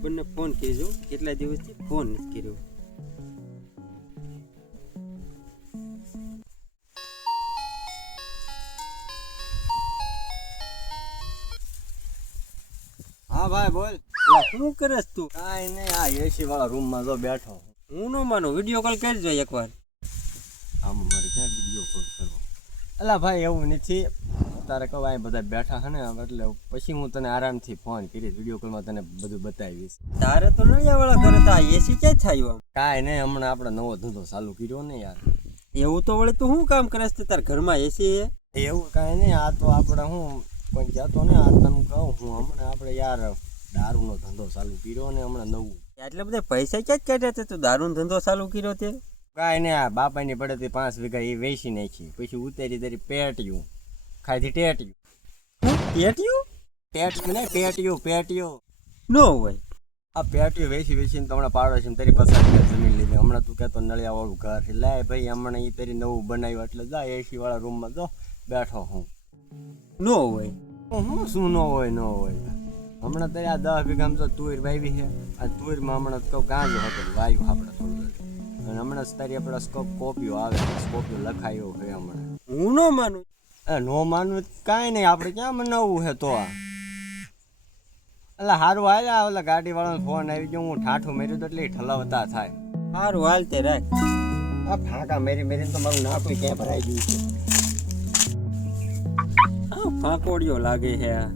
ભાઈબંધને phone કર્યો, કેટલા દિવસથી ફોન નથી કર્યો. હા ભાઈ બોલ. શું કરસ તું? કાંઈ નહીં, આ એસી વાળા રૂમમાં જો બેઠો. હું નો માનું, વિડીયો કોલ કરજો એકવાર. આમ મારે ક્યાં વિડીયો કોલ કરવો? અલા ભાઈ એવું નથી, તારે કહું અહીં બધા બેઠા છે ને એટલે પછી હું તને આરામથી ફોન કરીશ, વિડીયો કોલમાં તને બધું બતાવીશ. તારે તો નળિયાવાળા ઘરે તો આ એસી ક્યાં થયું આમ? કાંઈ નહીં, હમણાં આપણે નવો ધંધો ચાલુ કર્યો ને યાર. એવું તો વળે તું શું કામ કરસ તે તાર ઘરમાં એસી હે? એવું કાંઈ નહીં, આ તો આપણે હું કોઈ કહેતો ને, આ તને કહું હું હમણાં આપણે યાર દારૂનો ધંધો ચાલુ કર્યો ને હમણાં નવું. એટલે બધા પૈસા ક્યાં જ કાઢ્યા તે તું દારૂનો ધંધો ચાલુ કર્યો તે? કાંઈ નહીં, આ બાપાની પડેથી 5 વીઘા એ વેચી નાખી, પછી ઉતારી તારી પેટ્યું ખાધી ટેટ્યું. પેટ્યું? પેટ્યું નહીં, પેટ્યું નો હોય. આ પેટ્યું વેચીને તો હમણાં પાડો છે તારી 50 વીઘા જમીન લીધી. હમણાં તું કહેતો નળિયા વાળું ઘર છે, લે ભાઈ હમણાં એ તારી નવું બનાવ્યું એટલે જા એસી વાળા રૂમમાં જો બેઠો હું. નો હોય. હું શું ન હોય હમણાં તારી આ 10 વીઘામાં તો તુર વાવી છે. આ તુરમાં હમણાં કહું ગાંજો હતો વાયુ આપણે થોડું, અને હમણાં તારી આપણે સ્કોપિયો આવે, સ્કોપિયો લખાયો છે હમણાં. હું નો માનું. નો માનવું કાંઈ નહીં, આપણે ક્યાં મનાવવું છે તો આ. એટલે સારું હાલ્યા, ઓલા ગાડી વાળાનો ફોન આવી ગયો, હું ઠાઠું મેર્યું તો એટલે ઠલાવતા થાય. સારું હાલ તે રાખ. આ ફાંકા મેરીને તો મારું નાકું ક્યાં ભરાઈ ગયું છે. ફાંકોડિયો લાગે છે આ.